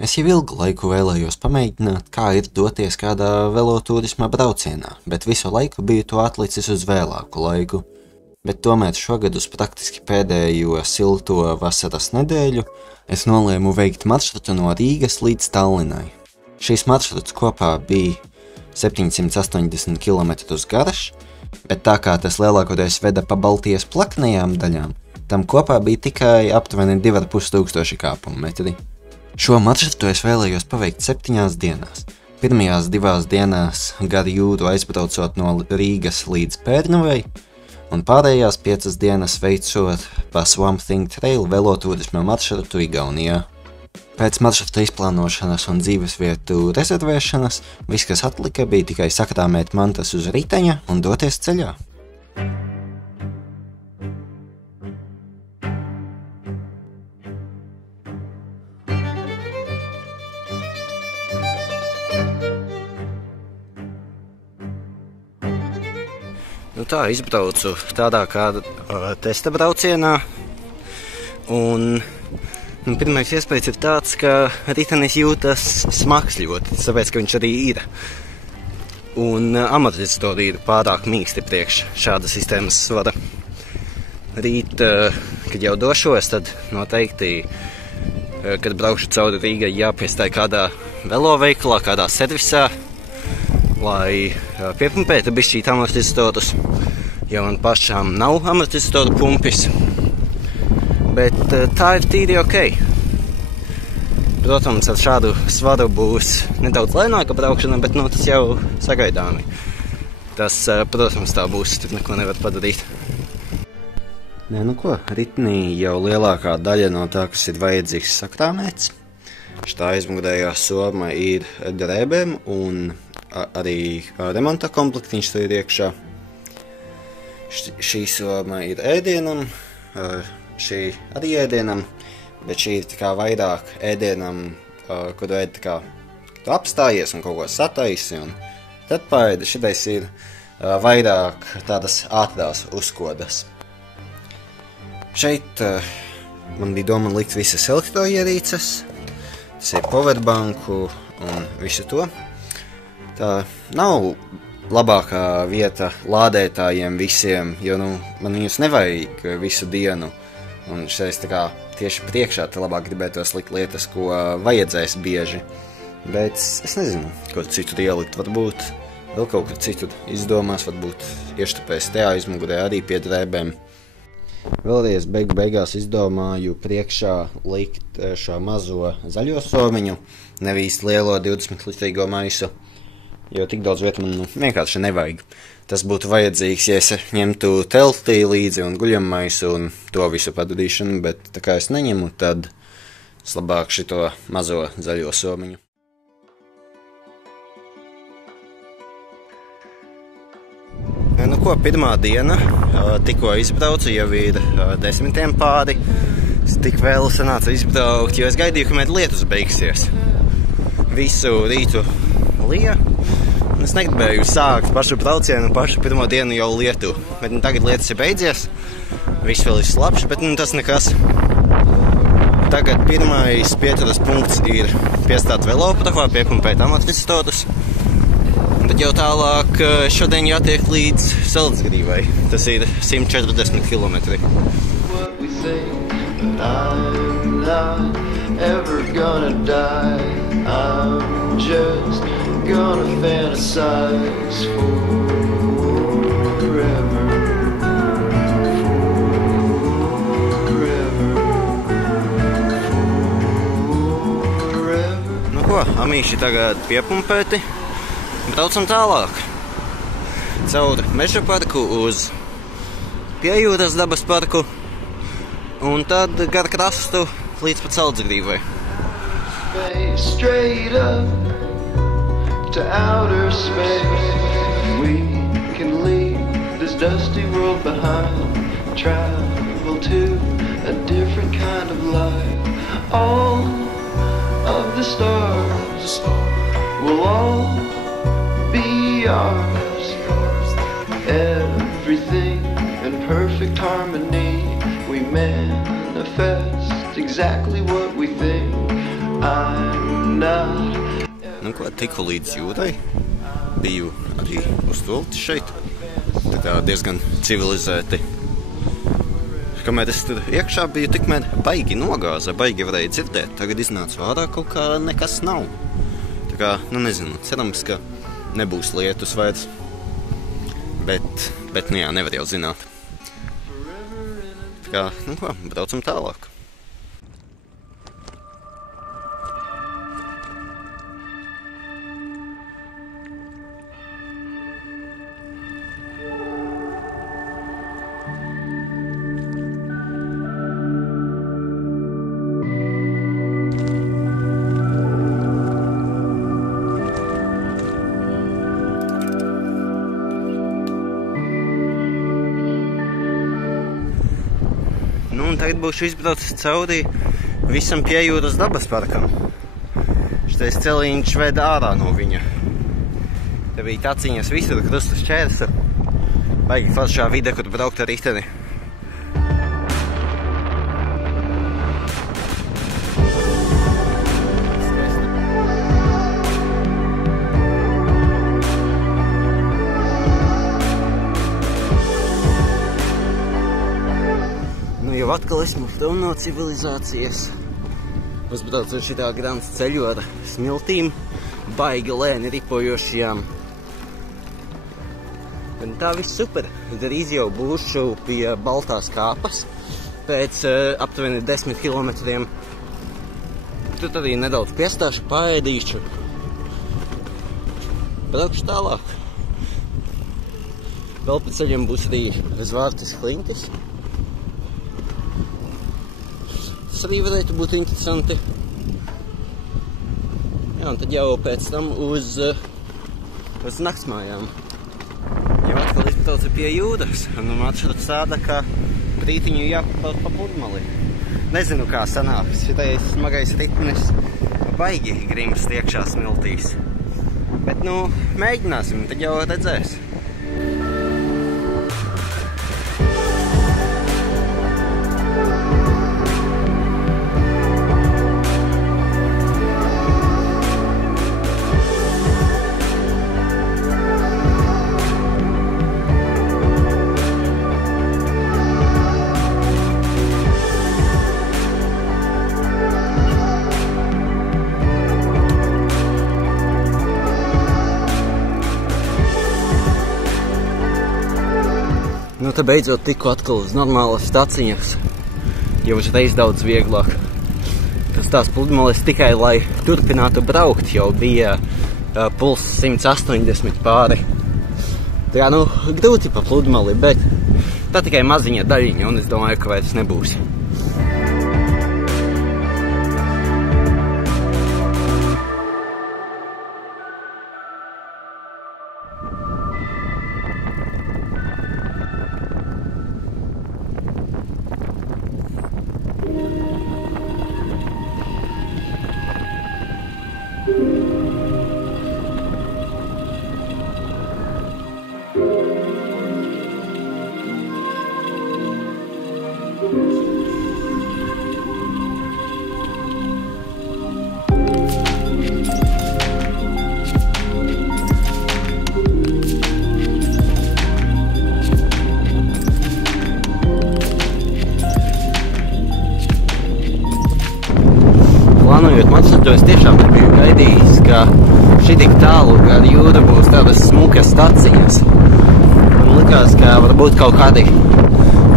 Es jau ilgu laiku vēlējos pamēģināt, kā ir doties kādā velotūrisma braucienā, bet visu laiku biju to atlicis uz vēlāku laiku. Bet tomēr šogad uz praktiski pēdējo silto vasaras nedēļu es nolēmu veikt maršrutu no Rīgas līdz Tallinai. Šīs maršruts kopā bija 780 km garš, bet tā kā tas lielākoties veda pa Baltijas plaknajām daļām, tam kopā bija tikai aptuveni 2500 kāpumu metri. Šo maršrutu es vēlējos paveikt 7 dienās. Pirmajās 2 dienās gari jūru aizbraucot no Rīgas līdz Pērnavai, un pārējās 5 dienas veicot pa Swamp Thing Trail velotūrisma maršrutu Igaunijā. Pēc maršruta izplānošanas un dzīvesvietu rezervēšanas viss, kas atlika, bija tikai sakrāmēt mantas uz riteņa un doties ceļā. Tā izbraucu tādā kā testa braucienā, un pirmais iespējas ir tāds, ka ritenis jūtas smags ļoti, tāpēc, ka viņš arī ir. Un amortizatori ir pārāk mīksti priekš šāda sistēmas svara. Rīt, kad jau došos, tad noteikti, kad braukšu cauri Rīgai, jāpiestāj kādā veloveikalā, kādā servisā, lai piepumpētu bišķīt amortizatorus, jo man pašām nav amortizatoru pumpis, bet tā ir tīri ok. Protams, ar šādu svaru būs nedaudz lēnāka braukšana, bet tas jau sagaidāmi. Tas, protams, tā būs, tur neko nevar padarīt. Ritnī jau lielākā daļa no tā, kas ir vajadzīgs, sakrāmēts. Šitā aizmugurējā soma ir drēbēm un arī remonta komplektiņš tur ir iekšā. Šī soma ir ēdienam, šī arī ēdienam, bet šī ir tā kā vairāk ēdienam, kur ēd tā kā tu apstājies un kaut ko sataisi, un tad paēdi. Šitais ir vairāk tādas ātrās uzkodas. Šeit man bija doma likt visas elektroierīces, tas ir powerbanku un visu to. Tā nav labākā vieta lādētājiem visiem, jo man viņus nevajag visu dienu. Un šeit tā kā tieši priekšā te labāk gribētos likt lietas, ko vajadzēs bieži. Bet es nezinu, ko citur ielikt. Varbūt vēl kaut kur citur izdomās, varbūt ieštupēs te aizmugurē arī pie drēbēm. Vēlreiz beigās izdomāju priekšā likt šo mazo zaļo somiņu, nevis lielo 20-litrīgo maisu. Jo tik daudz vietu man vienkārši nevajag. Tas būtu vajadzīgs, ja es ņemtu teltī līdzi un guļammaisu un to visu padarīšanu, bet tā kā es neņemu, tad es labāk šito mazo zaļo somiņu. Pirmā diena, tikko izbraucu, jau ir 10 pāri. Es tik vēl sanāca izbraukt, jo es gaidīju, ka lietus beigsies. Visu rītu lija. Es negribēju sākt pašu braucienu, pašu pirmo dienu jau lietu. Bet tagad lietas ir beidzies, viss vēl ir slapš, bet tas nekas. Tagad pirmais pieturas punkts ir piestāt veloprakvā, piepumpēt amortizatorus. Bet jau tālāk šodien jātiek līdz Salcgrīvai. Tas ir 140 km. I'm not ever gonna die. I'm just gonna fantasize forever. Amīši tagad piepumpēti. Braucam tālāk. Caur meža parku uz Piejūras dabas parku. Un tad gar krastu līdz pat Salcgrīvai. Straight up to outer space. We can leave this dusty world behind. Travel to a different kind of life. All of the stars will all be ours. Everything in perfect harmony. We manifest exactly what we think. I'm tiku līdz jūrai, biju arī uz tulti šeit, tā kā diezgan civilizēti. Kamēr es tur iekšā biju, tikmēr baigi nogāza, baigi varēja dzirdēt, tagad iznāca vārā kaut kā nekas nav. Tā kā, nezinu, cerams, ka nebūs lietus vairs, bet jā, nevar jau zināt. Tā kā, braucam tālāk. Tagad būšu izbraucis cauri visam Piejūras dabas parkam. Šitais celiņš ved ārā no viņa. Te bija taciņas visur, krustas čērsa. Baigi foršā vide, kur braukt ar riteni. Jau atkal esmu prom no civilizācijas. Uzbraucu šitā grāns ceļu ar smiltīm, baigi lēni ripojošajām. Un tā viss super. Drīz jau būšu pie Baltās kāpas pēc aptuveni 10 kilometriem. Tur arī nedaudz piestāšu, paēdīšu. Braukšu tālāk. Vēl pēc ceļiem būs arī Zvārtis Klintis. Tas arī varētu būt interesanti. Jā, un tad jau pēc tam uz naktsmājām. Jau atkal izbraucu pie jūras, un maršruts tāda, ka brītiņu jāpapaut pa pludmali. Nezinu, kā sanāks. Šitais smagais ritnis baigi grimst iekšā smiltīs. Bet, mēģināsim, tad jau redzēs. Te beidzot tiku atkal uz normālas staciņas. Jau uzreiz daudz vieglāk. Tas tās pludmales tikai, lai turpinātu braukt, jau bija puls 180 pāri. Tā kā, grūti pa pludmali, bet tā tikai maziņa daļiņa, un es domāju, ka vairs nebūs. Plānojot maršrutu, es tiešām nebiju gaidījis, ka šitik tālu gar jūru būs tādas smukas staciņas. Man likās, ka varbūt kaut kādi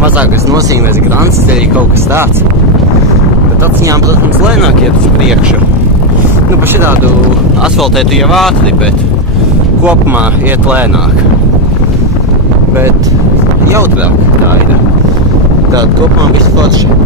mazākas nozīmēs grānsceļi, kaut kas tāds. Bet taciņām, protams, lēnāk iet uz priekšu. Pa šitādu asfaltētu jau ātri, bet kopumā iet lēnāk. Bet jautrāk tā ir. Tāda kopumā viss forši.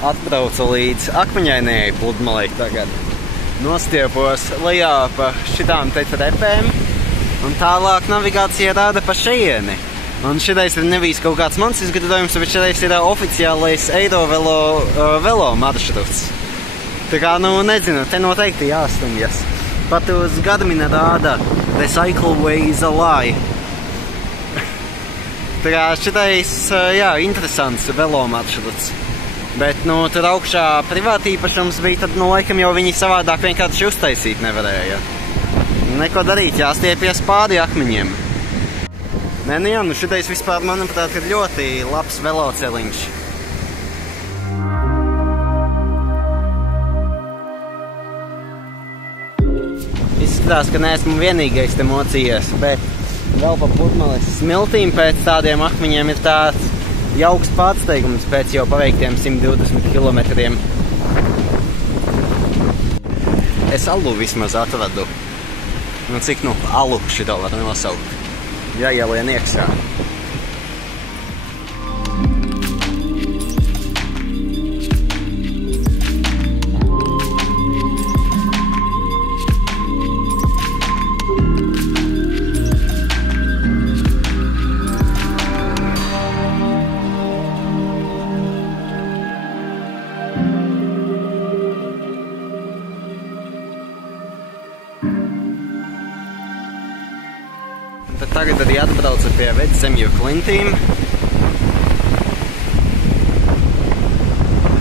Atbraucu līdz akmeņainajai pludmalei tagad. Nostiepos lejā pa šitām te trepēm un tālāk navigācija rāda pa šejieni. Un šitais ir nebijis kaut kāds mans izgudrojums, bet šitais ir oficiālais Eirovelo maršruts. Tā kā, nezinu, te noteikti jāstumjas. Pat uz Garmina rāda The Cycleway is a lie. Tā kā šitais, interesants velo maršruts. Bet, tur augšā privāti īpašums bija, tad, laikam jau viņi savādāk vienkārši uztaisīt nevarēja. Neko darīt, jāstiepjas pāri akmeņiem. Šitais vispār, manuprāt, ir ļoti labs veloceliņš. Izskatās, ka neesmu vienīgais te mocījies, bet vēl pa pludmales smiltīm pēc tādiem akmeņiem ir tāds jauks pārsteigums pēc jau paveiktiem 120 kilometriem. Es alu vismaz atradu. Cik alu šito var nosaukt? Jāielien iekšā. Tad tagad arī atbraucu pie Vedzemju klintīm.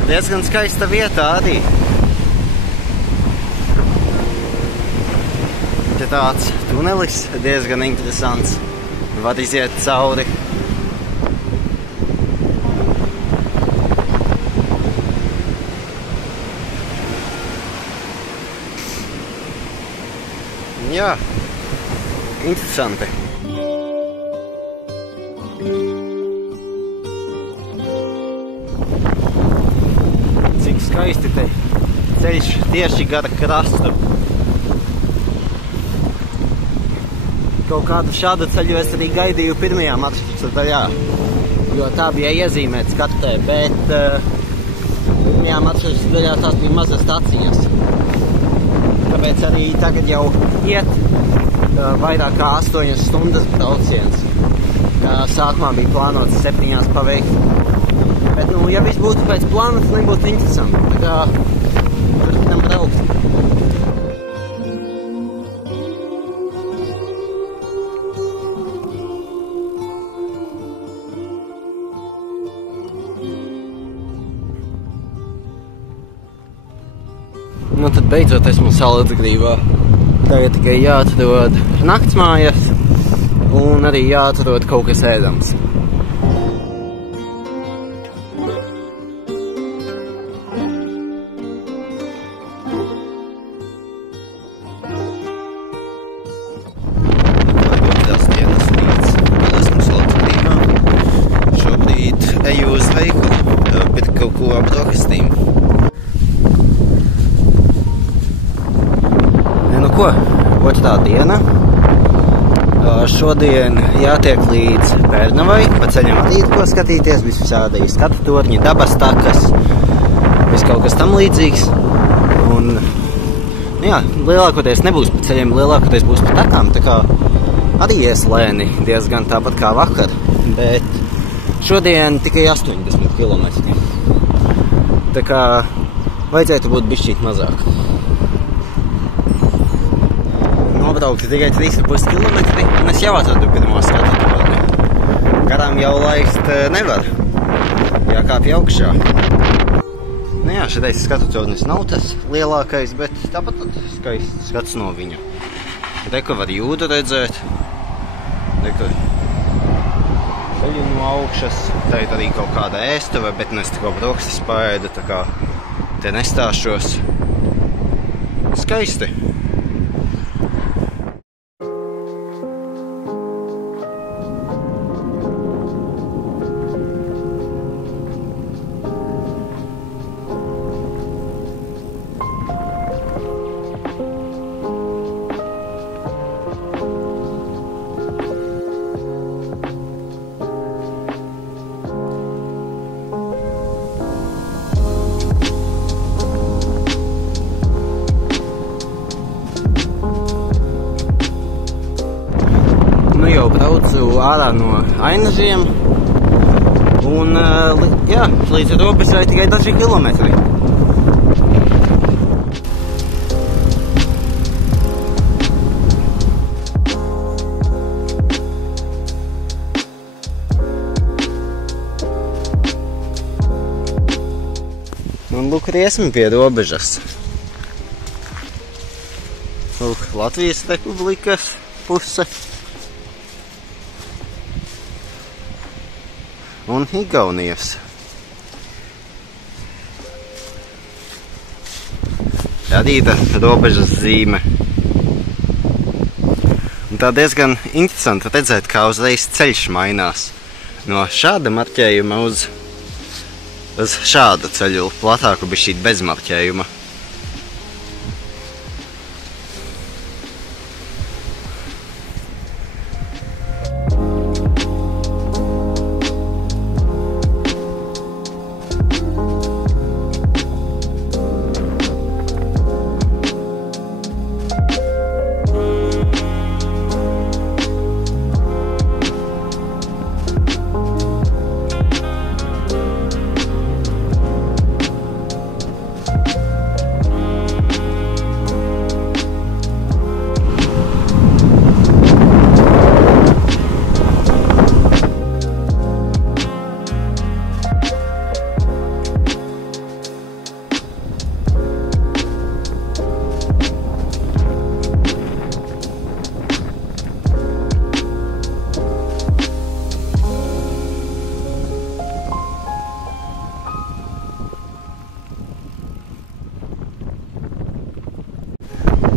Diezgan skaista vieta arī. Te tāds tunelis diezgan interesants. Var iziet cauri. Jā, interesanti. Cik skaisti te ceļš tieši gara krastu. Kaut kādu šādu ceļu es arī gaidīju pirmajā maršruta daļā, jo tā bija iezīmēts kartē, bet pirmajā maršruta daļā tās bija mazas staciņas. Tāpēc arī tagad jau iet vairāk kā 8 stundas brauciens. Sākumā bija plānots 7 paveikt. Bet, ja viss būtu pēc plāna, tas nebūtu interesanti. Tā kā turpinam braukt. Tad beidzot esmu Salacgrīvā. Tagad tikai jāatrod naktsmājas un arī jāatrod kaut kas ēdams. Otras dienas rīts. Esmu Salacgrīvā. Šobrīd eju uz veikalu, pirkt kaut ko ap brokastīm. Otrā diena. Šodien jātiek līdz Pērnavai, pa ceļam arī ir ko skatīties, visādi skatu torņi, dabas takas, viss kaut kas tam līdzīgs. Un, lielākoties nebūs pa ceļiem, lielākoties būs pa takām, tā kā arī ies lēni, diezgan tāpat kā vakar, bet šodien tikai 80 kilometri. Tā kā vajadzētu būt bišķīt mazāk. Nobraukti tikai 3,5 kilometri, un es jau atradu pirmo skatu torni. Garām jau laist nevar, jākāpj augšā. Šitais skatu tornis nav tas lielākais, bet tāpat skaists skats no viņa. Reko var jūdu redzēt, reko ceļu no augšas, tā ir arī kaut kāda ēstuve, bet es tikko brokstis paēdu, tā kā te nestāšos. Skaisti! ārā no Ainažiem. Un, jā, līdz robežai tikai daži kilometri. Un lūk, arī esmu pie robežas. Lūk, Latvijas Republikas puse. Un Igaunijas. Arī robežas zīme. Un tā diezgan interesanti redzēt, kā uzreiz ceļš mainās. No šāda marķējuma uz šādu ceļu, platāku bišķīt bez marķējuma.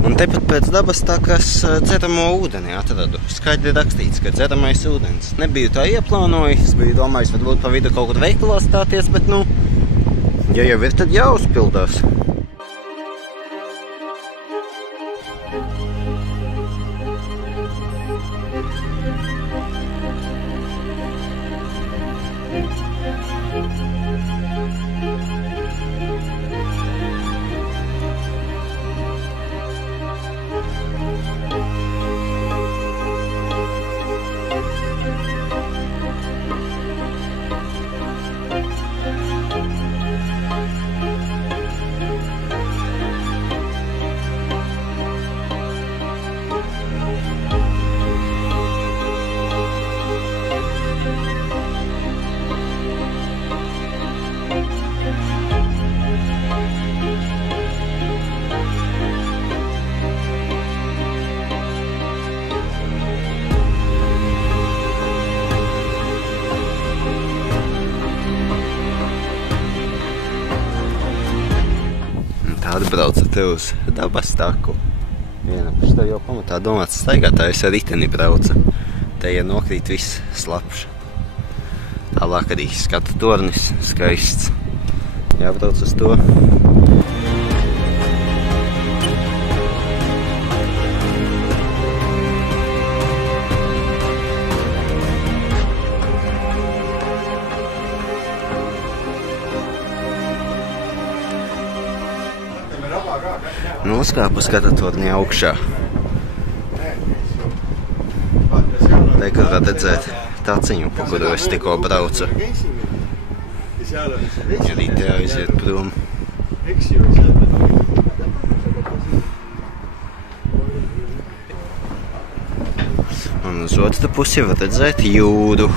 Un tepat pēc dabas takas dzeramo ūdeni atradu. Skaidri rakstīts, ka dzeramais ūdens. Nebiju tā ieplānojis, biju domājis, varbūt pa vidu kaut kur veikalā stāties, bet nu, ja jau ir, tad jāuzpildās. Atbrauca te uz dabas taku. Viena paši tev jau pamatā domāts staigātājs ar riteni brauca. Te, ja nokrīt viss slapš. Tālāk arī skatu tornis skaists. Jābrauc uz to. Noskāpu skatatorni augšā. Te, kad var redzēt taciņu, pa kuru es tikko braucu. Arī te aiziet prom. Un uz otru pusi var redzēt jūru.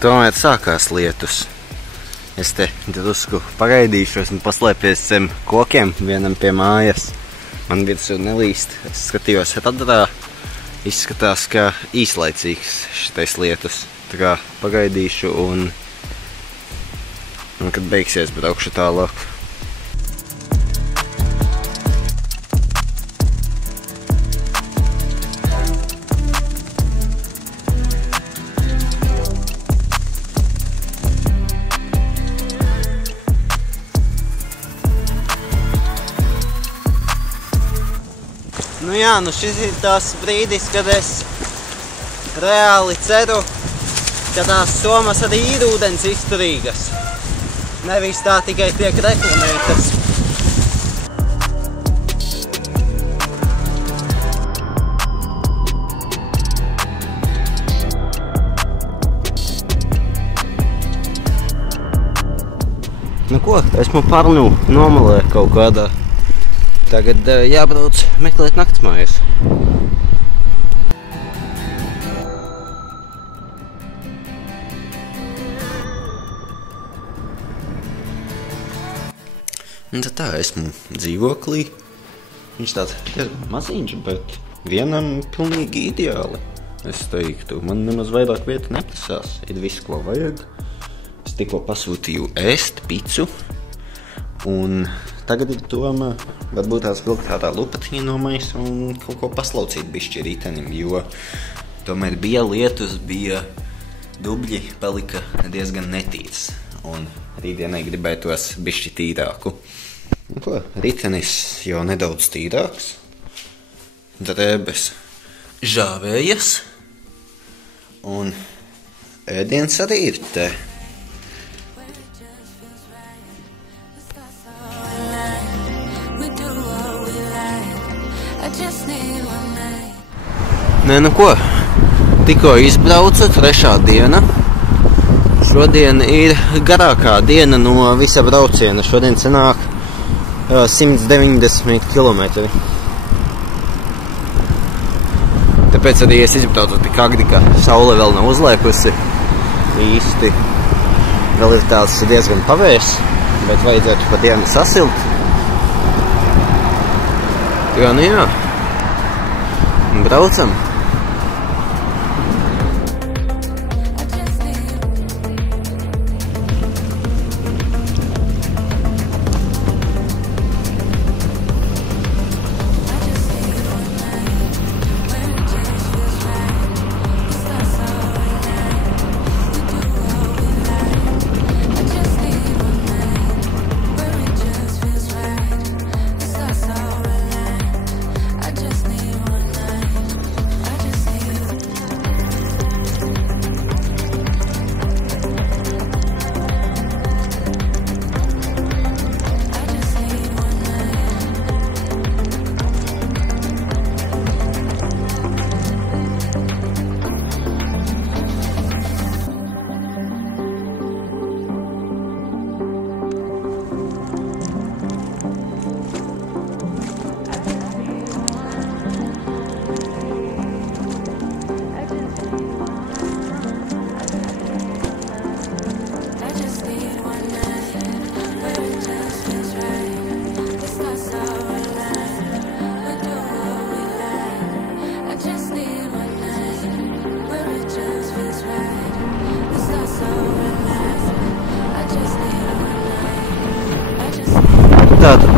tomēr sākās lietus. Es te drusku pagaidīšos un paslēpies zem kokiem vienam pie mājas. Man virsū nelīst. Es skatījos radarā. Izskatās, ka īslaicīgs šitais lietus. Tā kā pagaidīšu un kad beigsies, braukšu tālāk. Nu jā, šis ir tās brīdis, kad es reāli ceru, ka tās somas arī ir ūdens izturīgas. Nevis tā tikai tiek reklamētas. Nu ko, esmu Parnu nomalē kaut kādā. Tagad jābrauc meklēt naktsmājas. Un tad tā, esmu dzīvoklī. Viņš tāds diezgan maziņš, bet vienam pilnīgi ideāli. Es teiktu, man nemaz vairāk vieta neprasās. Ir viss, ko vajag. Es tikko pasūtīju ēst picu. Un tagad ir doma varbūt tās vilkt tādā lupatiņa no maisa un kaut ko paslaucīt bišķi ritenim, jo tomēr bija lietus, bija dubļi, palika diezgan netīrs. Un rītdienai gribētos bišķi tīrāku. Nu ko, ritenis jau nedaudz tīrāks. Drēbes žāvējas. Un ēdiens arī ir te. Nē, nu ko, tikko izbraucu, 3. diena. Šodien ir garākā diena no visa brauciena. Šodien sanāk 190 km. Tāpēc arī es izbraucu tik agri, ka saule vēl nav uzlēkusi. Īsti vēl ir tāds diezgan pavēss, bet vajadzētu pa dienu sasilt. Tā nu jā, braucam.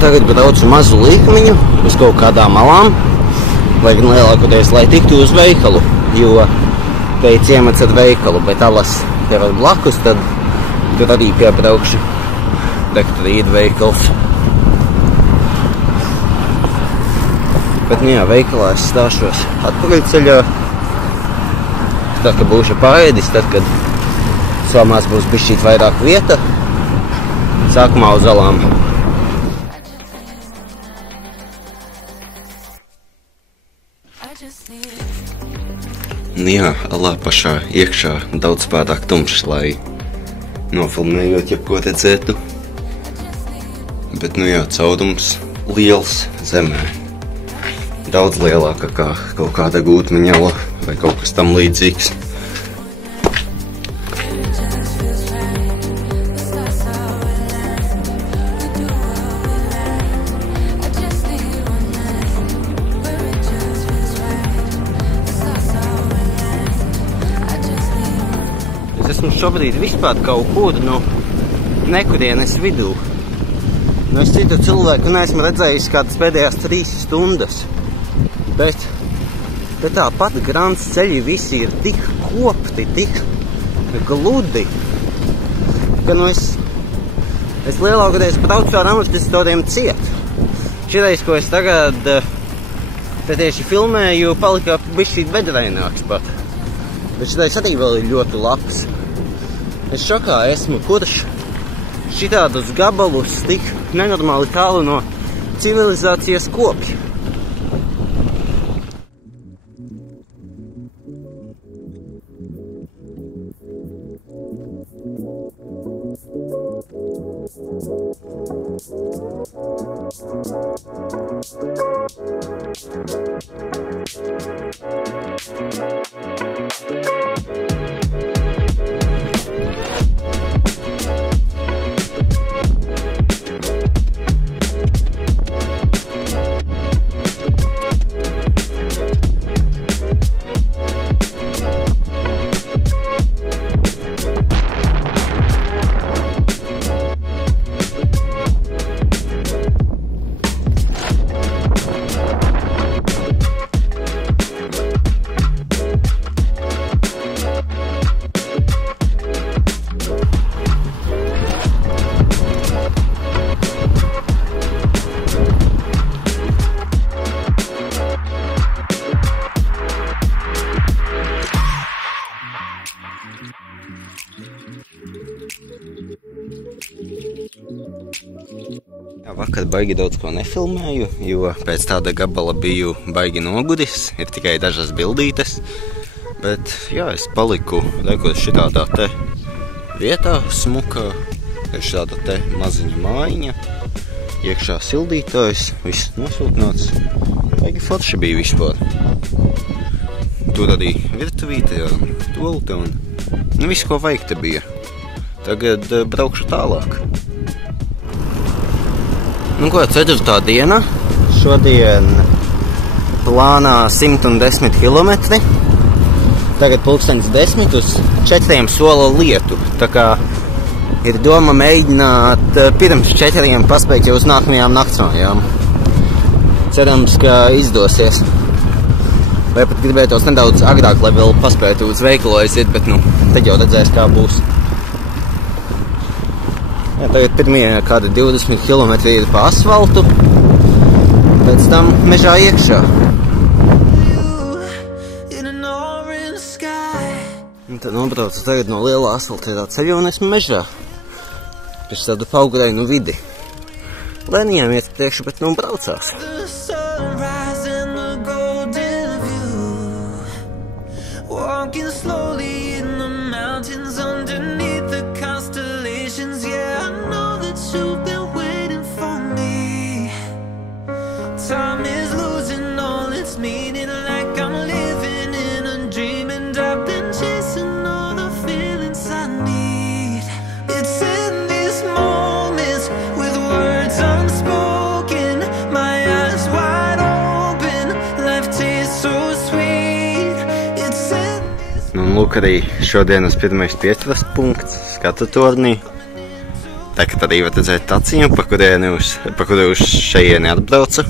Tagad braucu mazu līkumiņu uz kaut kādām malām, vai gan lielākoties, lai tiktu uz veikalu, jo te ir ciemats ar veikalu, bet alas ir blakus, tad tur arī piebraukšu. Tur ir veikals. Bet, nu jā, veikalā es stāšos atpakaļceļā. Tā, ka būšu paēdis, tad, kad somās būs bišķīt vairāk vieta, sākumā uz alām. Jā, alā pašā iekšā daudz pārāk tumšs, lai nofilmējot jebko redzētu. Bet, nu jā, caurums liels zemē. Daudz lielāka kā kaut kāda gūtmeņala vai kaut kas tam līdzīgs. Es esmu šobrīd vispār kaut kur, nekurienes vidū. Es citu cilvēku neesmu redzējis kādas pēdējās 3 stundas. Bet tāpat grants ceļi visi ir tik kopti, tik gludi, ka es lielākoties braucu ar amortizatoriem ciet. Šireiz, ko es tagad te tieši filmēju, palika bišķīt bedrēnāks pat. Bet šitais arī vēl ir ļoti labs. Es šokā esmu, kurš šitādus gabalus tik nenormāli tālu no civilizācijas kopja. Vakar baigi daudz ko nefilmēju, jo pēc tāda gabala biju baigi nogudis, ir tikai dažas bildītes. Bet, jā, es paliku rekos šitādā te vietā smuka, ir šitāda te maziņa mājiņa, iekšā sildītājs, viss nosūtnots, baigi forši bija vispār. Tur arī virtuvīte un tolute un viss, ko vajag te bija. Tagad braukšu tālāk. Ko, 4. diena, šodien plānā 110 kilometri, tagad 10:00 uz 4 sola lietu, tā kā ir doma mēģināt pirms 4 paspēt jau uz nākamajām naktsmājām. Cerams, ka izdosies. Vai pat gribētos nedaudz agrāk, lai vēl paspētu uz veikalu aiziet, bet tad jau redzēs, kā būs. Jā, tagad pirmie kādi 20 kilometri ir pa asfaltu, pēc tam mežā iekšā. Un tad nobraucu tagad no lielā asfaltētā ceļa un esmu mežā. Pēc tādu paugurainu vidi. Lēnījām iet priekšu, bet braucās. Lūk, arī šodienas pirmais pieturas punkts, skatu tornī. Tagad arī var redzēt taciņu, pa kuru uz šejieni atbraucu.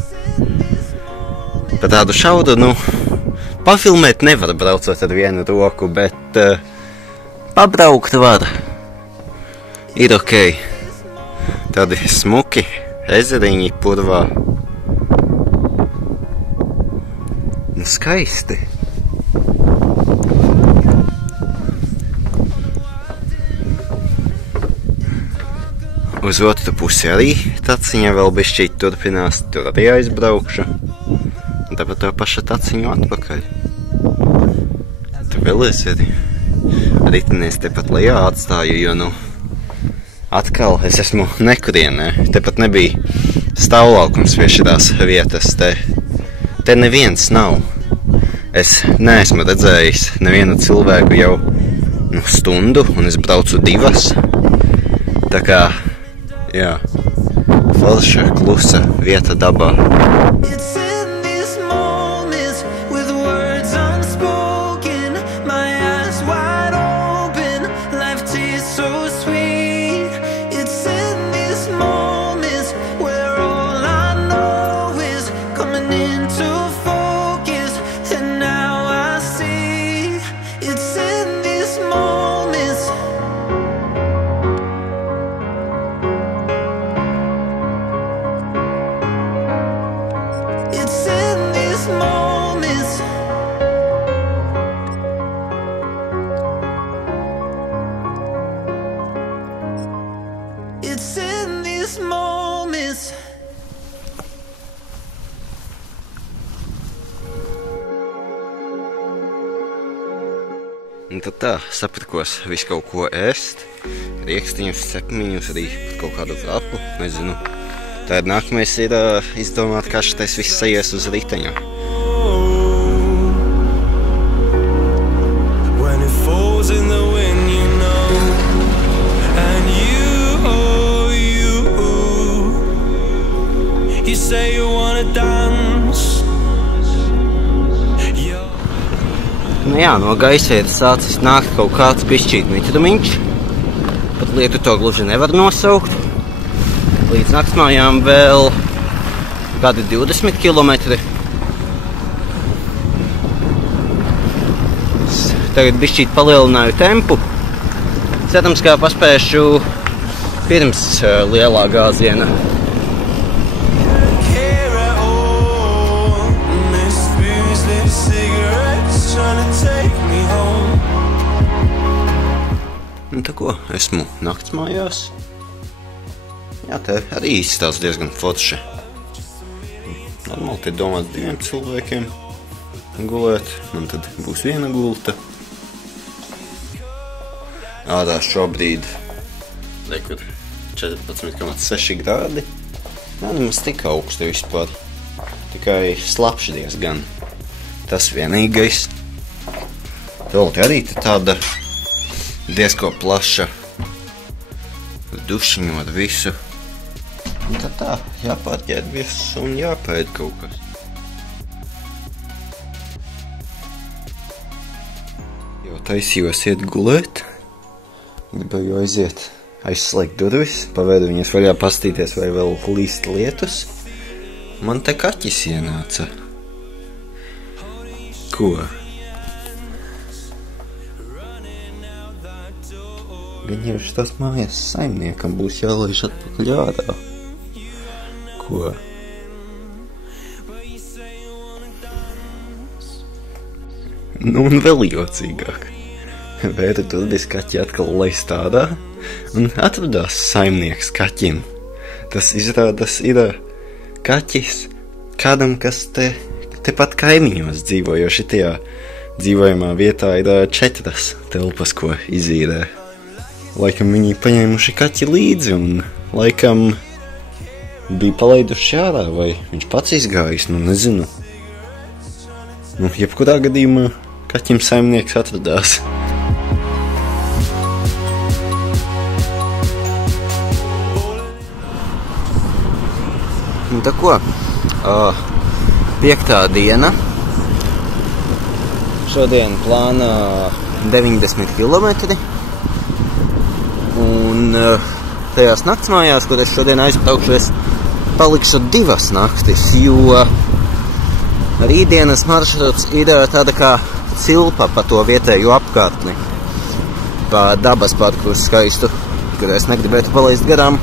Pa tādu šauru, pafilmēt nevar braucot ar vienu roku, bet pabraukt var. Ir ok. Tādi smuki ezeriņi purvā. Skaisti. Uz otru pusi arī taciņa vēl bišķīt turpinās, tur arī aizbraukšu. Un tāpat to paša taciņu atpakaļ. Tur vēl es arī ritinies tepat lejā atstāju, jo atkal es esmu nekurienē. Tepat nebija stāvlaukums pie šitās vietas. Te neviens nav. Es neesmu redzējis nevienu cilvēku jau stundu, un es braucu 2. Tā kā jā, forša, klusa vieta dabā. tad tā, saprikos visu kaut ko ēst, riekstiņus, cepmiņus, arī kaut kādu vrapu, nezinu. Tad nākamais ir izdomāt, kā šitais viss sajies uz riteņa. Nu jā, no gaisa ir sācis nākt kaut kāds bišķīt mitrumiņš. Pat lietu to gluži nevar nosaukt. Līdz naktsmājām vēl kādi 20 kilometri. Tagad bišķīt palielināju tempu. Cerams, kā paspēšu pirms lielā gāziena. Nu tā ko, esmu naktsmājās. Jā, te arī izstās diezgan forši. Normāli te domāts 2 cilvēkiem gulēt, man tad būs viena gulta. Ārā šobrīd, rekur 14,6 grādi. Nē, nemaz tik augsti vispār, tikai slapši diezgan. Tas vienīgais. Vēl te arī tāda diezko plaša dušiņu ar visu. Un tad tā, jāpārģērbies un jāpēd kaut kas. Jo taisījos iet gulēt. Gribēju aiziet, aizslēgt durvis, pavēru viņas vaļā pastīties, vai vēl līst lietus. Man te kaķis ienāca. Ko? Gan jau šitās mājas saimniekam būs jālaiž atpakaļ ārā. Ko? Nu un vēl jocīgāk. Vēru durvis kaķi atkal laist ārā un atradās saimnieks kaķim. Tas izrādās ir kaķis kādam, kas tepat kaimiņos dzīvo, jo šitajā dzīvojamā vietā ir 4 telpas, ko izīrē. Laikam viņi paņēmuši kaķi līdzi un laikam bija palaiduši ārā, vai viņš pats izgājis, nu nezinu. Nu, jebkurā gadījumā kaķim saimnieks atradās. Nu tā ko, 5. diena. Šodien plānā 90 kilometri. Un tajās naktsmājās, kur es šodien aizbraukšu, es palikšu 2 naktis, jo rītdienas maršruts ir tāda kā cilpa pa to vietējo apkārtni. Pa dabas parku skaistu, kur es negribētu palaist garām.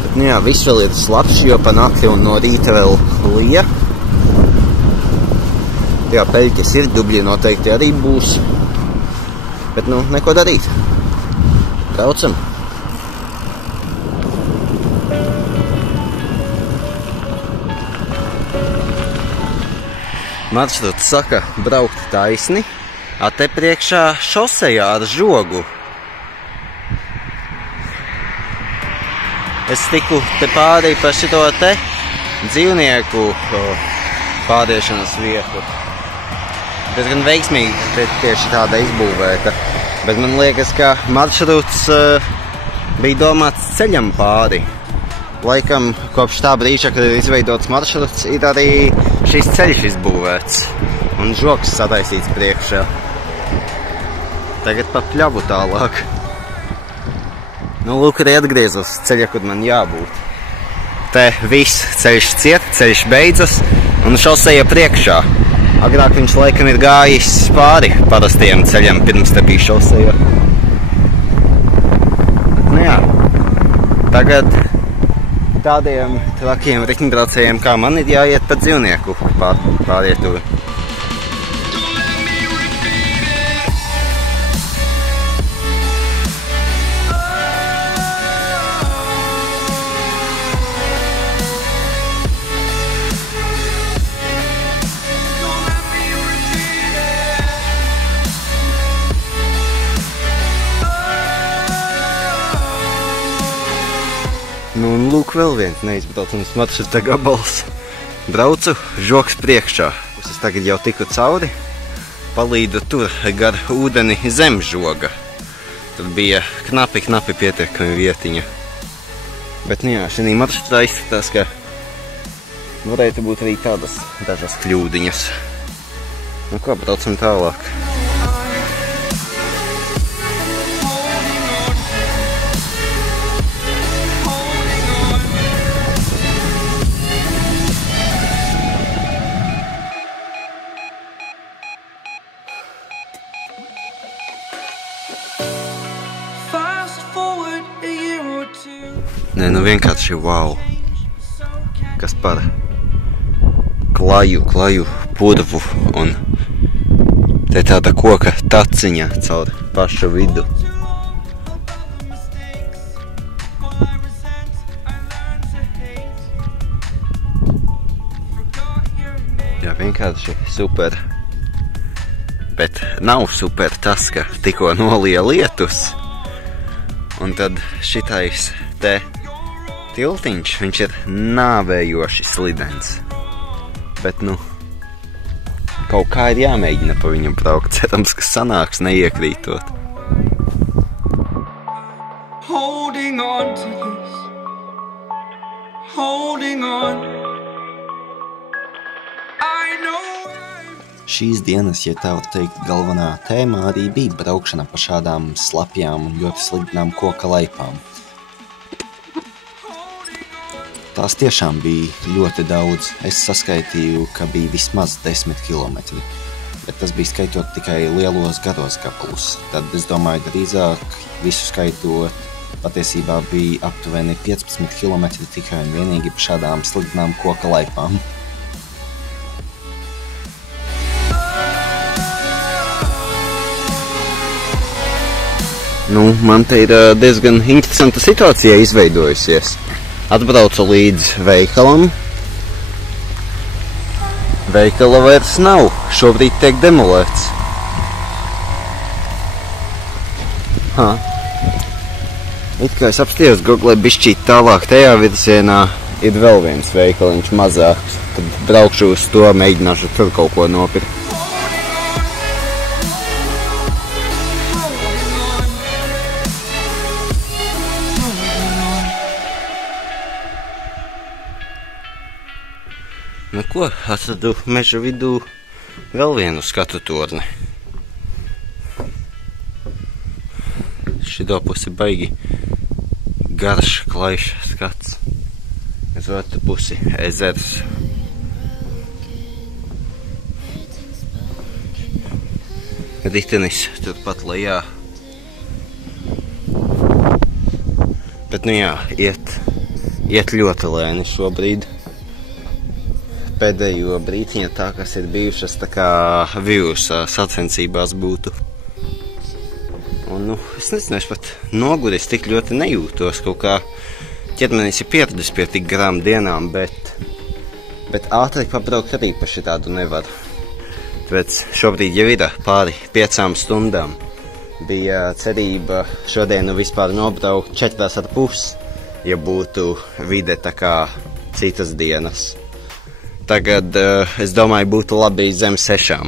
Bet, nu jā, viss vēl ir slapš, jo pa nakti un no rīta vēl lija. Jā, peļķis ir, dubļi noteikti arī būs. Bet, nu, neko darīt. Braucam. Maršruts saka braukt taisni, a te priekšā šosejā ar žogu. Es tiku te pārī pa šito te dzīvnieku pāriešanas vietu. Diezgan veiksmīgi tieši tāda izbūvēta, bet man liekas, ka maršruts bija domāts ceļam pāri. Laikam, kopš tā brīža, kad ir izveidots maršruts, ir arī šis ceļš izbūvēts un žogs sataisīts priekšā. Tagad pa pļavu tālāk. Nu, lūk, arī atgriezos ceļa, kur man jābūt. Te viss ceļš ciet, ceļš beidzas un šoseja priekšā. Agrāk viņš laikam ir gājis pāri parastajam ceļam, pirms te bija šoseja. Nu jā, tagad tādiem trakiem riteņbraucējiem kā man ir jāiet pa dzīvnieku pārietuvi. Nu, un lūk, vēl viens neizbraucams maršruta gabals. Braucu, žoks priekšā. Es tagad jau tiku cauri, palīdu tur gar ūdeni zem žoga. Tur bija knapi pietiekami vietiņa. Bet, nu jā, šī maršrutā izskatās, ka varētu būt arī tādas dažas kļūdiņas. Nu ko, braucam tālāk. Nē, nu vienkārši wow. Kas par klaju purvu un te tāda koka taciņa caur pašu vidu. Jā, vienkārši super. Bet nav super tas, ka tikko nolija lietus. Un tad šitais te tiltiņš, viņš ir nāvējoši slidens. Bet, nu, kaut kā ir jāmēģina pa viņam braukt. Cerams, ka sanāks neiekrītot. Holding on to this. Holding on. I know. Šīs dienas, ja tā var teikt, galvenā tēmā arī bija braukšana pa šādām slapjām un ļoti slidenām koka laipām. Tās tiešām bija ļoti daudz. Es saskaitīju, ka bija vismaz 10 kilometri. Bet tas bija skaitot tikai lielos garos gabalus. Tad es domāju, drīzāk visu skaitot patiesībā bija aptuveni 15 kilometri tikai un vienīgi pa šādām slidenām koka laipām. Nu, man te ir diezgan interesanta situācija izveidojusies. Atbraucu līdz veikalam. Veikala vairs nav. Šobrīd tiek demolēts. It kā es apstījos Google bišķīt tālāk tajā virzienā ir vēl viens veikaliņš mazāks. Tad braukšu uz to, mēģināšu tur kaut ko nopirkt. Nu ko, atradu meža vidū vēl vienu skatu torni. Šito pusi baigi garš, klaišs skats. Uz otru pusi ezers. Ritenis turpat lejā. Bet nu jā, iet ļoti lēni šobrīd. Pēdējo brītiņa tā, kas ir bijušas tā kā virusa sacensībās būtu. Un, nu, es nezinu, es pat noguris tik ļoti nejūtos, kaut kā ķermenis ir pieradis pie tik garām dienām, bet ātri pabraukt arī pa šitādu nevaru. Tāpēc šobrīd jau ir pāri 5 stundām. Bija cerība šodienu vispār nobraukt 4,5, ja būtu vide tā kā citas dienas. Tagad, es domāju, būtu labi zem 6.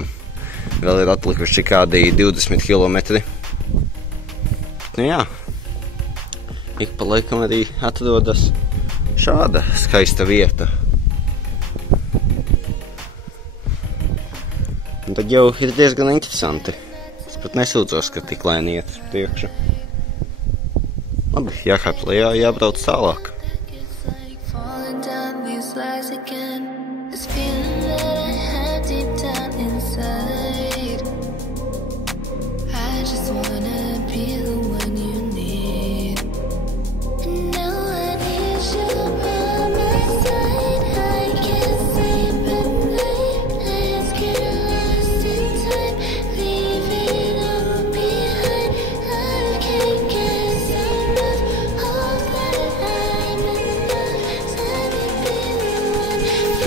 Vēl ir atlikuši kādi 20 kilometri. Nu jā, ik pa laikam arī atrodas šāda skaista vieta. Un tad jau ir diezgan interesanti. Es pat nesūdzos, ka tik lēni iet uz priekšu. Labi, jākāp lejā, jābrauc tālāk. This feeling that I have deep down inside, I just wanna be the one you need. And now I need you by my side. I can't sleep at night. I just get lost in time, leave it all behind. I can't get enough of that I'm in love. Let me be the one.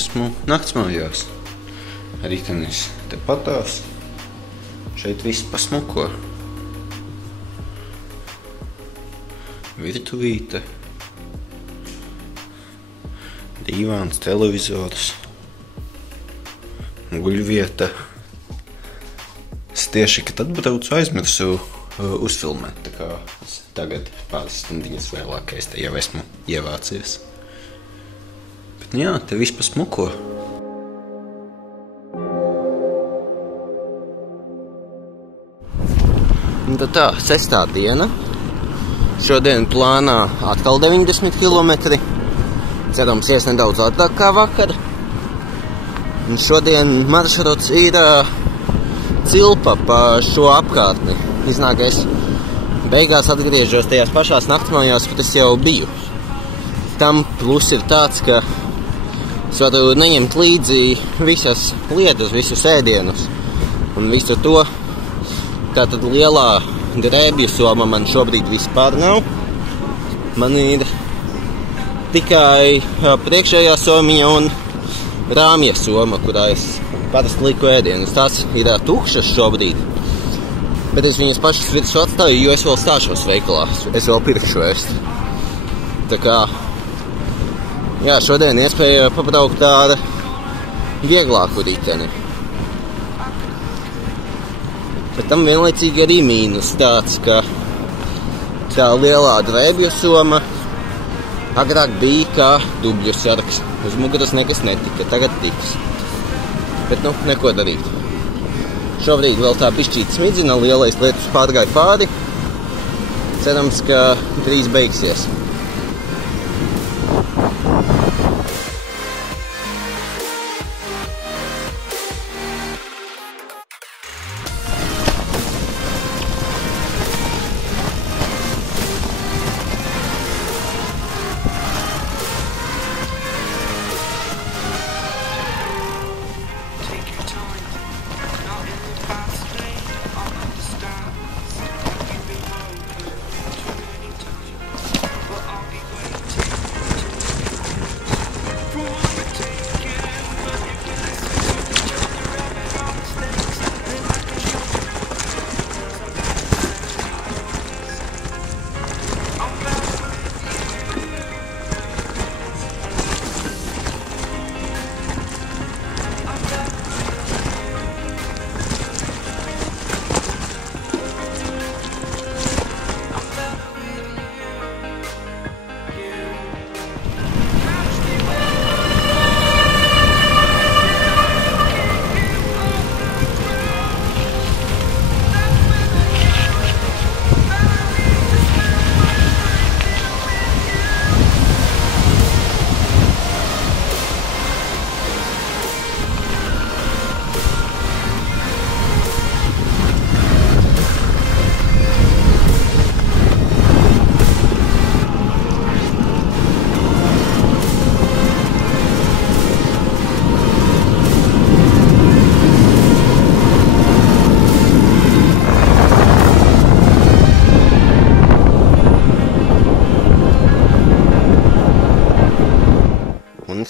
esmu naktsmājās. Ritenis tepatās. Šeit viss pa smuko. Virtuvīte. Dīvāns, televizors. Guļvieta. Es tieši, kad atbraucu, aizmirsu uzfilmēt, tā kā es tagad pāris stundiņas vēlāk es te jau esmu ievācies. Bet jā, te viss pa smuko. Un tad tā, 6. diena. Šodien plānā atkal 90 km. Cerams, ies nedaudz ātrāk kā vakar. Un šodien maršruts ir Cilpa pa šo apkārtni. Iznāk, es beigās atgriežos tajās pašās naktsmājās, kur es jau biju. Tam plus ir tāds, ka es varu neņemt līdzi visas lietas, visus ēdienus un visu to. Tātad lielā drēbju soma man šobrīd vispār nav. Man ir tikai priekšējā somiņa un rāmja soma, kurā es parasti liku ēdienus. Tās ir tukšas šobrīd. Bet es viņas pašas virsū atstāju, jo es vēl stāšos veikalā. Es vēl pirkšu ēst. Tā kā, jā, šodien iespēja pabraukt ar vieglāku riteni. Bet tam vienlaicīgi arī mīnus tāds, ka tā lielā drēbju soma agrāk bija kā dubļu sargs. Uz muguras nekas netika, tagad tiks. Bet, neko darīt. Šobrīd vēl tā bišķīt smidzina, lielais lietus pārgāja pāri. Cerams, ka drīz beigsies.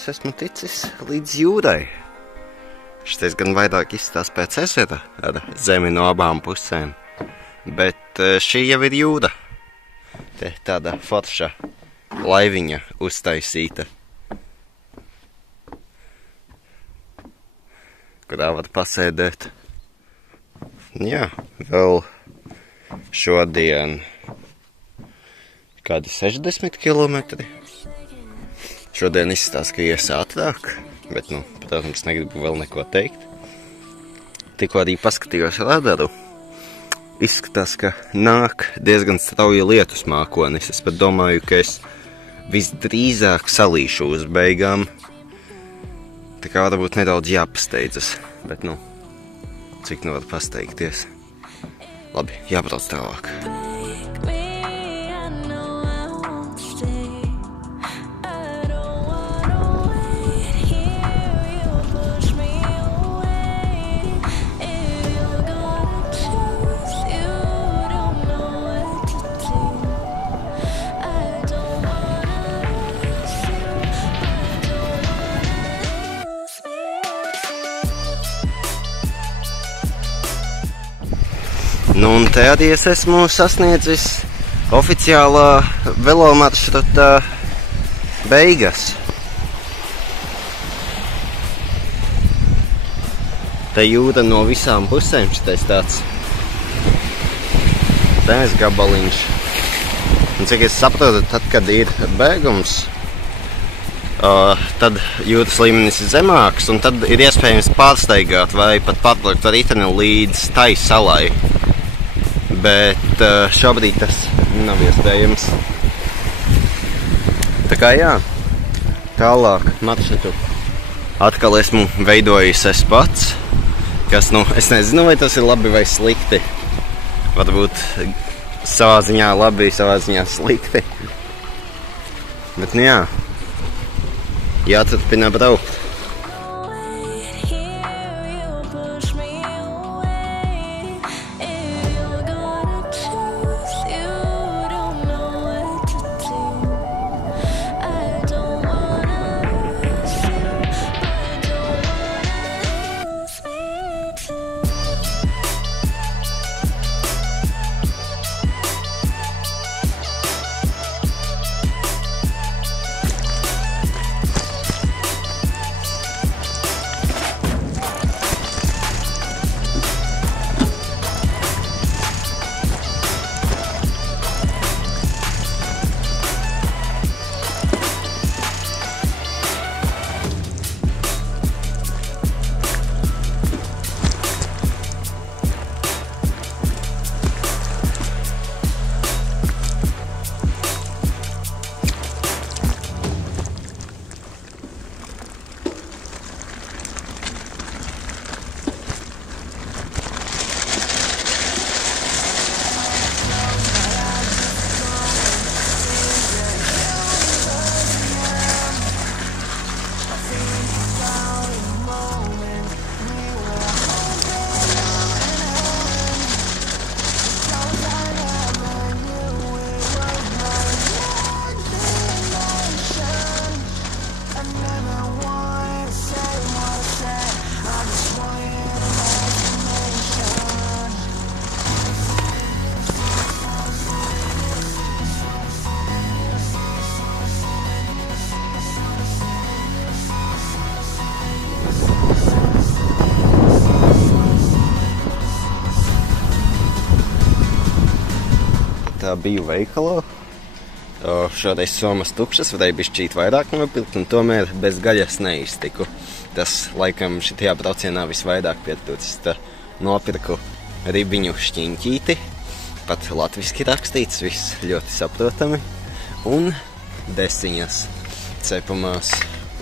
Es esmu ticis līdz jūrai. Šitais gan vairāk izstās pēc ezera ar zemi no abām pusēm. Bet šī jau ir jūra. Te tāda forša laiviņa uztaisīta, kurā var pasēdēt. Jā, vēl šodien kādi 60 kilometri. Šodien izskatās, ka ies ātrāk, bet, protams, negribu vēl neko teikt. Tikko arī paskatījos radaru. Izskatās, ka nāk diezgan strauji lietus mākonis. Es pat domāju, ka es visdrīzāk salīšu uz beigām. Tā kā varbūt nedaudz jāpasteidzas, bet, cik var pasteigties. Labi, jābrauc tālāk. Nu, un te arī es esmu sasniedzis oficiālā velomaršruta beigas. Te jūra no visām pusēm šitais tāds zemes gabaliņš. Un cik es saprotu, tad, kad ir bēgums, tad jūras līmenis ir zemāks, un tad ir iespējams pārsteigāt vai pat pārplaukt ar riteni līdz tai salai. Bet šobrīd tas nav iespējams. Tā kā jā, tālāk maršrutu atkal esmu veidojis es pats, kas, es nezinu, vai tas ir labi vai slikti. Varbūt savā ziņā labi, savā ziņā slikti. Bet, jā, jāturpina braukt. Biju veikalā. Šoreiz somas tukšas, varēja bišķīt vairāk nopirkt, un tomēr bez gaļas neiztiku. Tas, laikam, šitajā braucienā visvairāk pietūcis. Nopirku ribiņu šķiņķīti, pat latviski rakstīts, viss ļoti saprotami, un desiņas cepamās.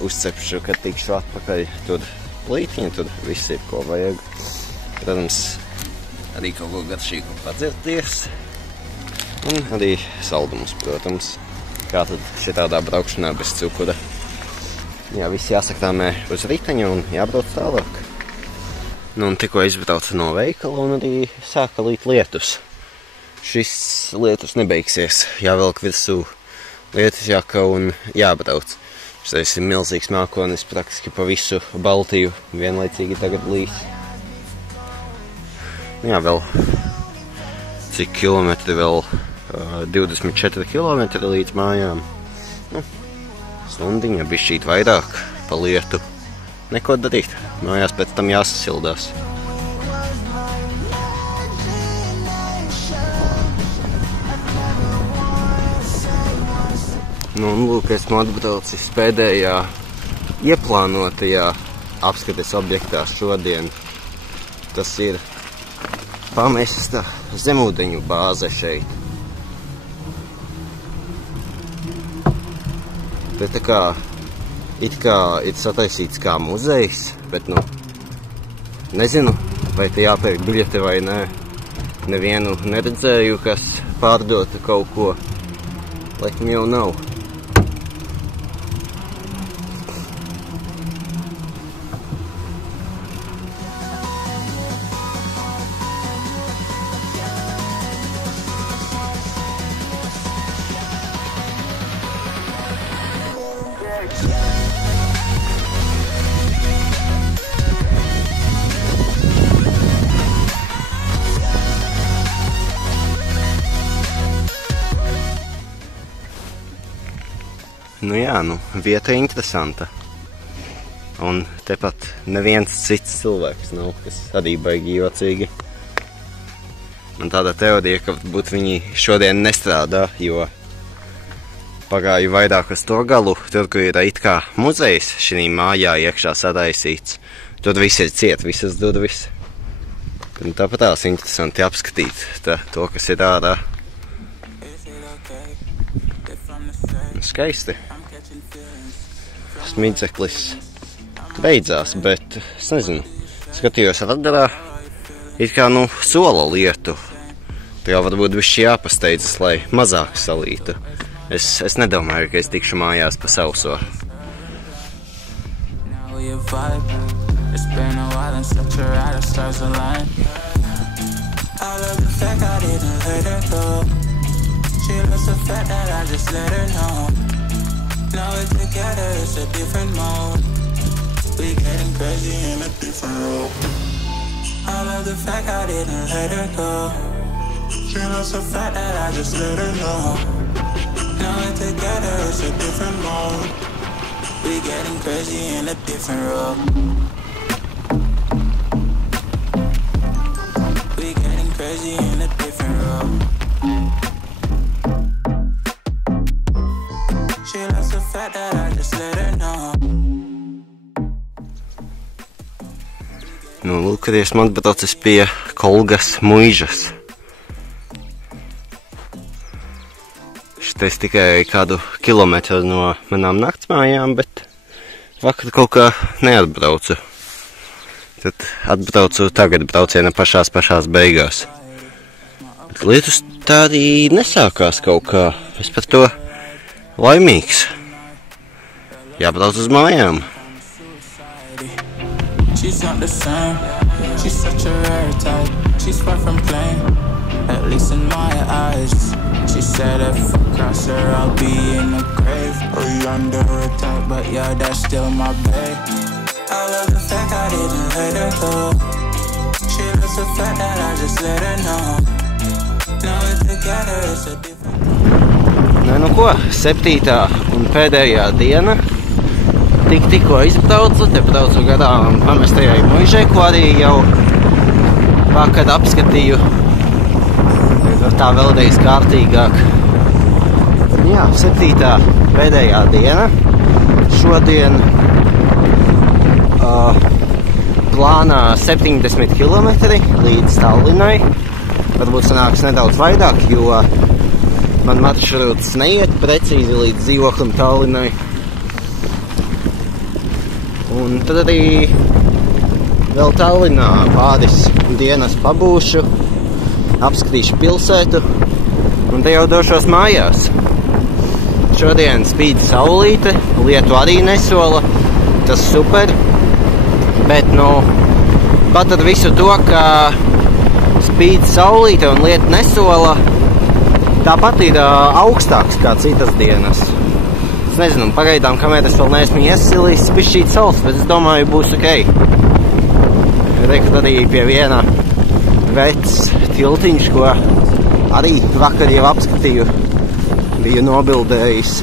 Uzcepšu, kad tikšu atpakaļ tur plītiņu, tur viss ir, ko vajag. Protams, arī kaut ko garšīgu padzerties. Un arī saldumus, protams, kā tad šitādā braukšanā bez cukura. Jā, viss jāsakrāmē uz riteņa un jābrauc tālāk. Nu, un tikko izbraucu no veikala un arī sāka līt lietus. Šis lietus nebeigsies, jāvelk virsū lietus jaka un jābrauc. Šis ir milzīgs mākonis, praktiski pa visu Baltiju vienlaicīgi tagad līs. Jā, vēl cik kilometri vēl? 24 kilometri līdz mājām. Stundiņa, bišķīt vairāk pa lietu. Neko darīt. Mājās pēc tam jāsasildās. Nu, un lūk, esmu atbraucis pēdējā ieplānotajā apskates objektā šodien. Tas ir pamesta zemūdeņu bāze šeit. Te tā kā, it kā ir sataisīts kā muzejs, bet, nezinu, vai te jāpērk biļete vai nē. Nevienu neredzēju, kas pārdotu kaut ko. Laikam jau nav. Nu jā, vieta interesanta. Un tepat neviens cits cilvēks nav, kas arī baigi jocīgi. Man tāda teorija, ka varbūt viņi šodien nestrādā, jo pagāju vairāk uz to galu, tur, kur ir it kā muzejs šī mājā iekšā sataisīts. Tur viss ir ciet, visas durvis. Un tāpat tās interesanti apskatīt to, kas ir ārā. Skaisti. Smidzeklis beidzās, bet es nezinu. Skatījos radarā, it kā sola lietu. Tā jau varbūt bišķi jāpasteidzas, lai mazāk salītu. Es nedomāju, ka es tikšu mājās pa sauso. It's been a while and such a ride, the stars align. I love the fact I didn't let her go. She loves the fact that I just let her know. Now we're together, it's a different mode. We getting crazy in a different role. I love the fact I didn't let her go. She loves the fact that I just let her know. Now we're together, it's a different mode. We getting crazy in a different role. Crazy in a different role. She loves the fact that I just let her know. Lūk, kad esmu atbraucis pie Kolgas muižas. Šitais tikai kādu kilometru no manām naktsmājām, bet vakar kaut kā neatbraucu. Tad atbraucu tagad brauciena pašās beigās. Bet lietus tā arī nesākās kaut kā. Es par to laimīgs. Jābrauc uz mājām. She's not the same. She's such a rare type. She's far from plain, at least in my eyes. She said if I cross her, I'll be in the grave or under her type, but yeah, that's still my babe. I love the fact I didn't let her go. She loves the fact that I just let her know. Now we're together, it's a different... Ko, 7. un pēdējā diena. Tikko izbraucu, te braucu garām pamestajai muižai, ko arī jau vakar apskatīju. Tā vēlreiz kārtīgāk. Jā, 7. pēdējā diena. Šodien plānā 70 km līdz Tallinai. Varbūt sanāks nedaudz vairāk, jo man maršruts neiet precīzi līdz dzīvoklim Tallinai. Un tad arī vēl Tallinā pāris dienas pabūšu, apskatīšu pilsētu un te jau došos mājās. Šodien spīd saulīte, lietu arī nesola, tas super. Bet, pat ar visu to, ka spīd saulīte un lieta nesola, tāpat ir augstāks kā citas dienas. Es nezinu, pagaidām, kamēr es vēl neesmu iesilis pišķīt saules, bet es domāju, būs ok. Reku arī pie viena vecs tiltiņš, ko arī vakar jau apskatīju, biju nobildējis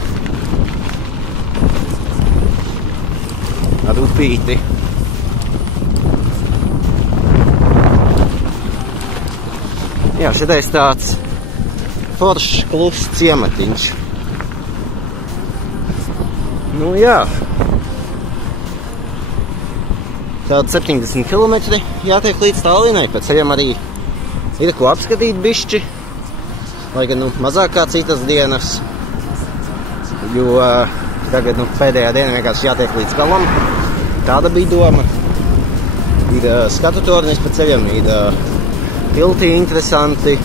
ar upīti. Jā, šitais tāds foršs, kluss ciematiņš. Jā. Tāda 70 km jātiek līdz Tallinai. Pēc ceļam arī ir ko apskatīt bišķi. Lai gan mazāk kā citas dienas. Jo tagad pēdējā diena vienkārši jātiek līdz galam. Tāda bija doma. Ir skatu tornis pa ceļam, ir tilti interesanti.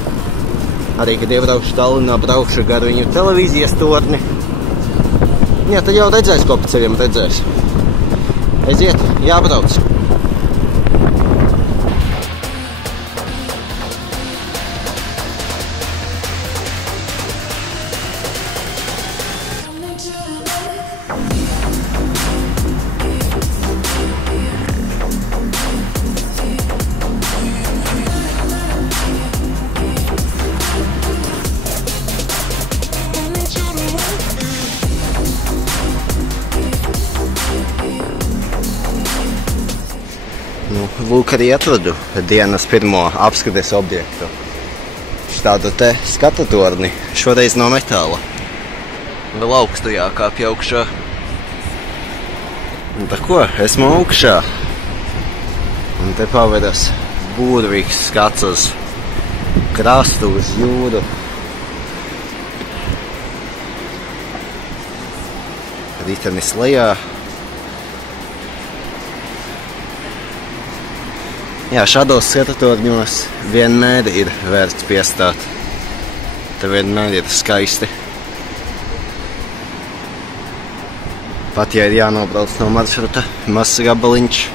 Arī, kad iebraukšu Tallinā, braukšu gar viņu televīzijas torni. Jā, tad jau redzēs, ko pa ceļam redzēs. Aiziet, jābrauc. Nu, lūk, arī atradu dienas pirmo apskates objektu. Tādu te skatu torni, šoreiz no metāla. Vēl augstu jākāpj augšā. Un tā ko, esmu augšā. Un te paveras būrvīgs skats uz krastu, uz jūru. Ritenis lejā. Jā, šādos skatutorņos vienmēr ir vērts piestāt. Te vienmēr ir skaisti. Pat ja ir jānobrauc no maršruta mazs gabaliņš.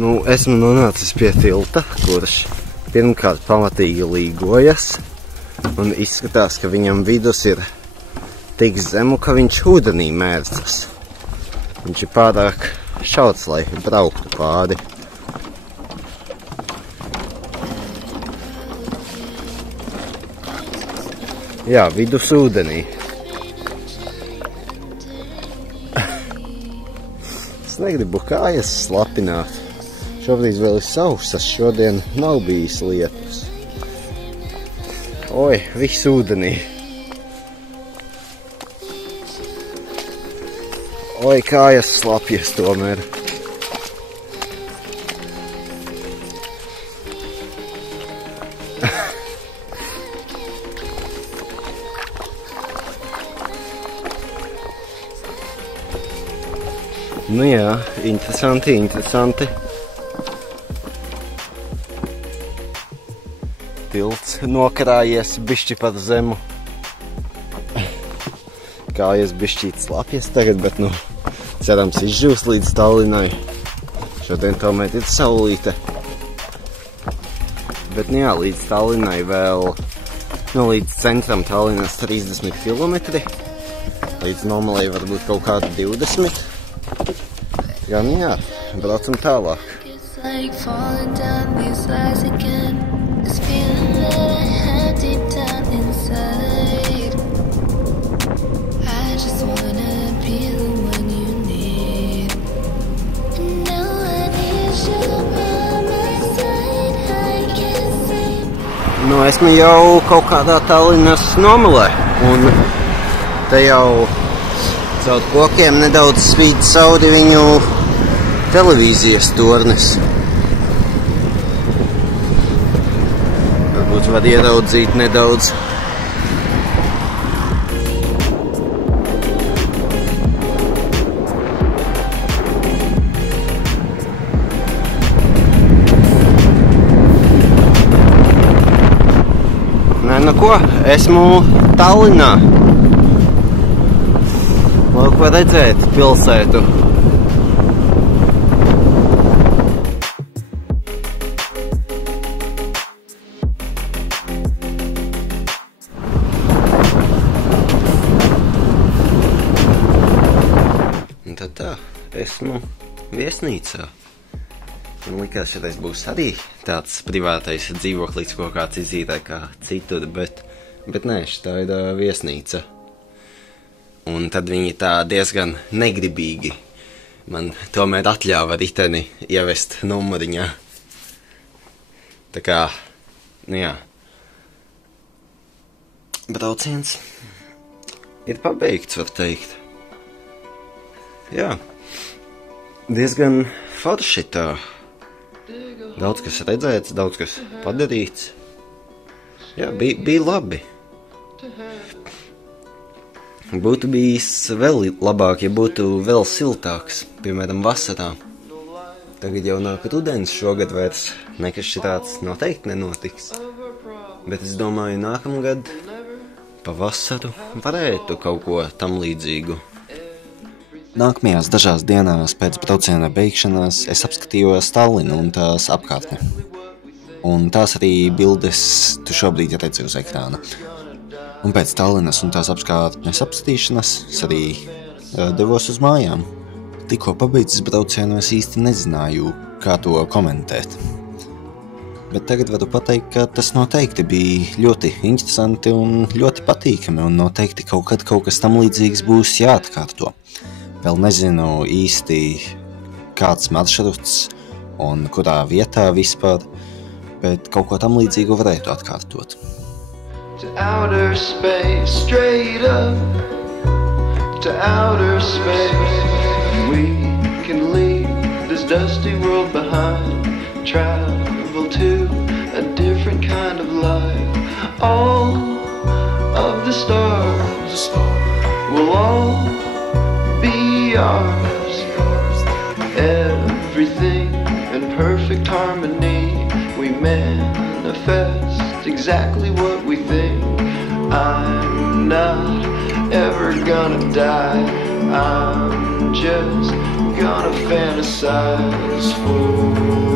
Nu, esmu nonācis pie tilta, kurš pirmkārt pamatīgi līgojas, un izskatās, ka viņam vidus ir tik zemu, ka viņš ūdenī mērcas. Viņš ir pārāk šauts, lai brauktu pāri. Jā, vidus ūdenī. Es negribu kājas slapināt. Šobrīd vēl ir sausas, šodien nav bijis lietus. Oi, viss ūdenī. Oi, kājas slapjas tomēr. Nu jā, interesanti, interesanti. Tilts nokarājies bišķi par zemu. Kājas bišķīt slapjas tagad, bet nu, cerams izžūs līdz Tallinai. Šodien tomēr ir saulīte. Bet nu jā, līdz Tallinai vēl, nu līdz centram Tallinas 30 kilometri. Līdz Nomalai varbūt kaut kādi 20. Jā, nu jā, braucam tālāk. Nu, esmu jau kaut kādā Tallinas nomalē, un te jau caur kokiem nedaudz spīd cauri viņu televīzijas tornis. Varbūt var ieraudzīt nedaudz. Nu ko, esmu Tallinā. Lūk, var redzēt pilsētu. Un tad tā, esmu viesnīcā. Man likās, šodien būs arī tāds privātais dzīvoklis, ko kāds izīrē kā citur, bet nē, šitā ir viesnīca. Un tad viņi tā diezgan negribīgi man tomēr atļāva riteni ievest numuriņā. Tā kā, nu jā, brauciens ir pabeigts, var teikt. Jā, diezgan forši tā. Daudz kas redzēts, daudz kas padarīts. Jā, bija labi. Būtu bijis vēl labāk, ja būtu vēl siltāks, piemēram, vasarā. Tagad jau nāk rudens, šogad vairs nekas šitāds noteikti nenotiks. Bet es domāju, nākamgad pa vasaru varētu kaut ko tam līdzīgu. Nākamajās dažās dienās pēc brauciena beigšanās es apskatījos Tallinu un tās apkārtni. Un tās arī bildes tu šobrīd redzi uz ekrāna. Un pēc Tallinas un tās apkārtnes apskatīšanas es arī devos uz mājām. Tikko pabeidzis braucienu es īsti nezināju, kā to komentēt. Bet tagad varu pateikt, ka tas noteikti bija ļoti interesanti un ļoti patīkami, un noteikti kaut kad kaut kas tam līdzīgs būs jāatkārto. Vēl nezinu īsti kāds maršruts un kurā vietā vispār, bet kaut ko tam līdzīgu varētu atkārtot. To outer space, straight up to outer space. We can leave this dusty world behind, travel to a different kind of life. All of the stars will all be ours. Everything in perfect harmony. We manifest exactly what we think. I'm not ever gonna die. I'm just gonna fantasize for